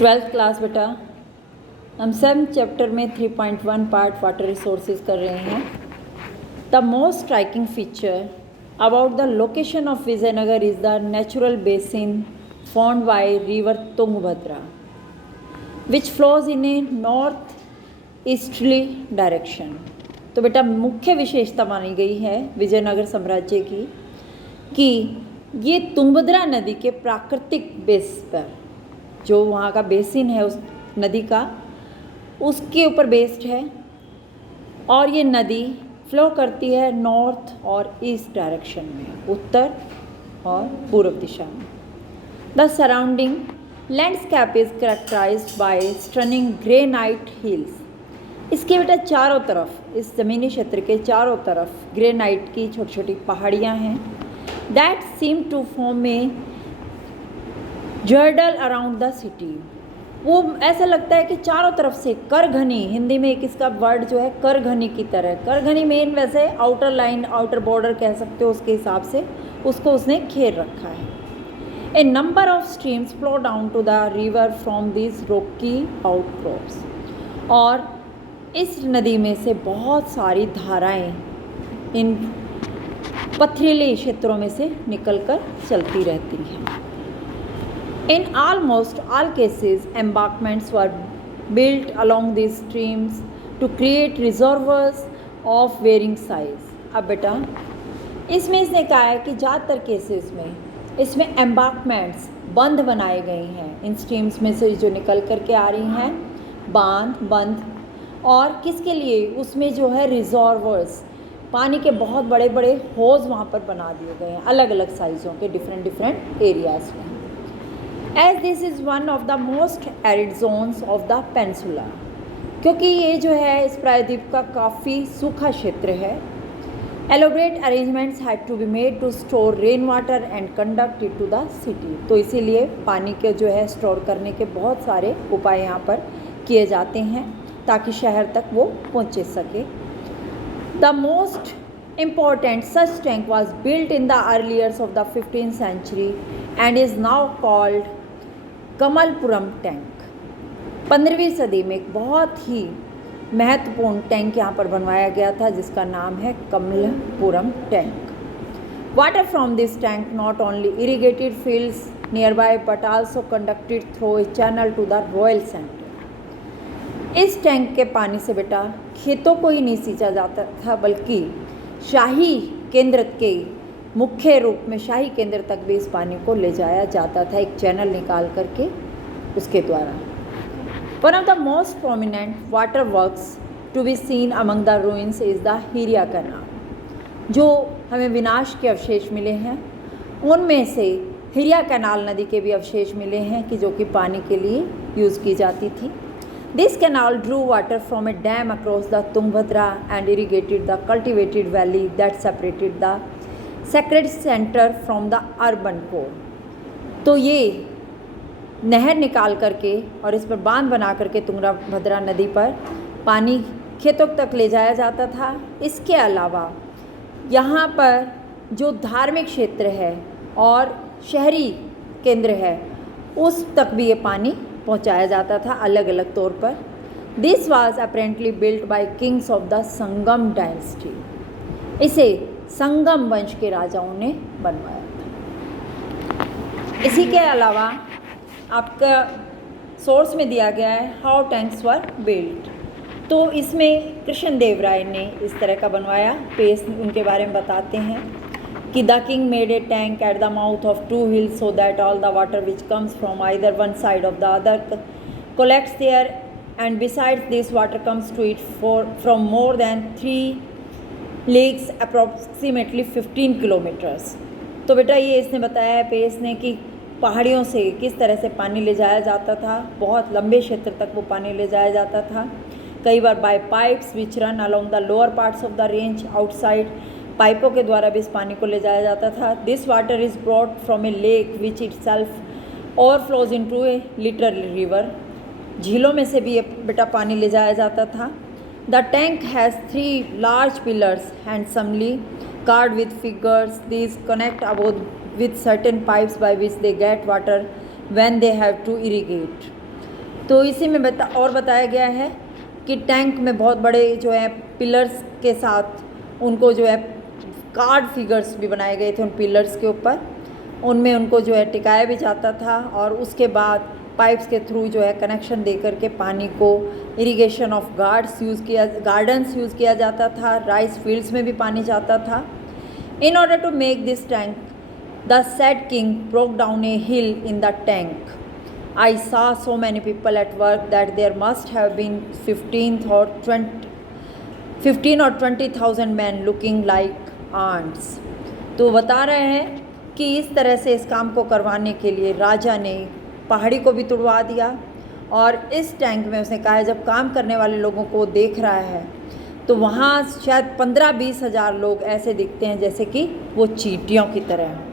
Twelfth class बेटा, हम 7th chapter में 3.1 पार्ट वाटर रिसोर्सेज कर रहे हैं। The most striking feature about the location of Vijayanagar is the natural basin formed by river Tungabhadra which flows in a north easterly direction. तो बेटा मुख्य विशेषता मानी गई है विजयनगर साम्राज्य की कि ये तुंगभद्रा नदी के प्राकृतिक बेस पर, जो वहाँ का बेसिन है उस नदी का, उसके ऊपर बेस्ड है और ये नदी फ्लो करती है नॉर्थ और ईस्ट डायरेक्शन में, उत्तर और पूर्व दिशा में। The surrounding landscape is characterized by stunning granite hills. इसके बेटा चारों तरफ, इस ज़मीनी क्षेत्र के चारों तरफ ग्रेनाइट की छोटी छोटी पहाड़ियाँ हैं that seem to form a girdle around the city. वो ऐसा लगता है कि चारों तरफ से करघनी, हिंदी में एक इसका वर्ड जो है करघनी की तरह, करघनी मेन वैसे आउटर लाइन, आउटर बॉर्डर कह सकते हो, उसके हिसाब से उसको उसने घेर रखा है। A number of streams flow down to the river from this rocky outcrops. और इस नदी में से बहुत सारी धाराएं इन पथरीले क्षेत्रों में से निकलकर चलती रहती हैं। In almost all cases, embankments were built along these streams to create reservoirs of varying size. अब बेटा इसमें इसने कहा है कि ज़्यादातर केसेस में इसमें एम्बांकमेंट्स, बंध बनाए गए हैं इन स्ट्रीम्स में से जो निकल कर के आ रही हैं, बंध, और किसके लिए, उसमें जो है रिजर्वर्स, पानी के बहुत बड़े बड़े होज वहाँ पर बना दिए गए हैं अलग अलग साइज़ों के, डिफरेंट एरियाज़ में। As this is one of the most arid zones of the peninsula, क्योंकि ये जो है इस प्रायद्वीप का काफ़ी सूखा क्षेत्र है, elaborate arrangements had to be made to store rain water and conduct it to the city। तो इसीलिए पानी के जो है स्टोर करने के बहुत सारे उपाय यहाँ पर किए जाते हैं ताकि शहर तक वो पहुँचे सके। The most important such tank was built in the early years of the 15th century and is now called Kamalapuram tank. 15वीं सदी में एक बहुत ही महत्वपूर्ण टैंक यहाँ पर बनवाया गया था जिसका नाम है Kamalapuram tank. Water from this tank not only irrigated fields nearby but also conducted through a channel to the royal centre. इस टैंक के पानी से बेटा खेतों को ही नहीं सींचा जाता था बल्कि शाही केंद्र के मुख्य रूप में शाही केंद्र तक भी इस पानी को ले जाया जाता था, एक चैनल निकाल करके उसके द्वारा। One of the most prominent water works to be seen among the ruins is the Hiriya canal. जो हमें विनाश के अवशेष मिले हैं उनमें से हिरिया कैनाल नदी के भी अवशेष मिले हैं कि जो कि पानी के लिए यूज़ की जाती थी। This canal Drew water from A dam across the Tungabhadra and irrigated the cultivated valley that separated the sacred centre from the urban core. तो ये नहर निकाल करके और इस पर बांध बना करके तुंगभद्रा नदी पर पानी खेतों तक ले जाया जाता था। इसके अलावा यहाँ पर जो धार्मिक क्षेत्र है और शहरी केंद्र है उस तक भी ये पानी पहुँचाया जाता था अलग अलग तौर पर। This was apparently built by Kings of the Sangam dynasty. इसे संगम वंश के राजाओं ने बनवाया था। इसी के अलावा आपका सोर्स में दिया गया है हाउ टैंक्स वर बिल्ट। तो इसमें कृष्णदेव राय ने इस तरह का बनवाया, पेज उनके बारे में बताते हैं कि the king made a tank at the mouth of 2 hills so that all the water which comes from either one side of the other collects there and besides this water comes to it from more than 3 lakes approximately 15 kilometres. तो बेटा ये इसने बताया है pace ने कि पहाड़ियों से किस तरह से पानी ले जाया जाता था, बहुत लंबे क्षेत्र तक वो पानी ले जाया जाता था, कई बार by pipes which run along the lower parts of the range outside, पाइपों के द्वारा भी इस पानी को ले जाया जाता था। This water is brought from a lake which itself overflows into a little river. झीलों में से भी ये बेटा पानी ले जाया जाता था। The tank has 3 large pillars handsomely carved with figures. These connect above with certain pipes by which they get water when they have to irrigate. तो इसी में बताया गया है कि टैंक में बहुत बड़े जो है पिलर्स के साथ उनको जो है कार्ड फिगर्स भी बनाए गए थे उन पिलर्स के ऊपर, उनमें उनको जो है टिकाया भी जाता था और उसके बाद पाइप्स के थ्रू जो है कनेक्शन दे करके पानी को इरिगेशन ऑफ गार्डन्स यूज़ किया जाता था, राइस फील्ड्स में भी पानी जाता था। In order to make this tank the said king broke down a hill in the tank. I saw so many people at work that there must have been 15 or 20,000 men looking like ants। तो बता रहे हैं कि इस तरह से इस काम को करवाने के लिए राजा ने पहाड़ी को भी तुड़वा दिया और इस टैंक में उसने कहा है जब काम करने वाले लोगों को देख रहा है तो वहाँ शायद 15-20 हज़ार लोग ऐसे दिखते हैं जैसे कि वो चींटियों की तरह हैं।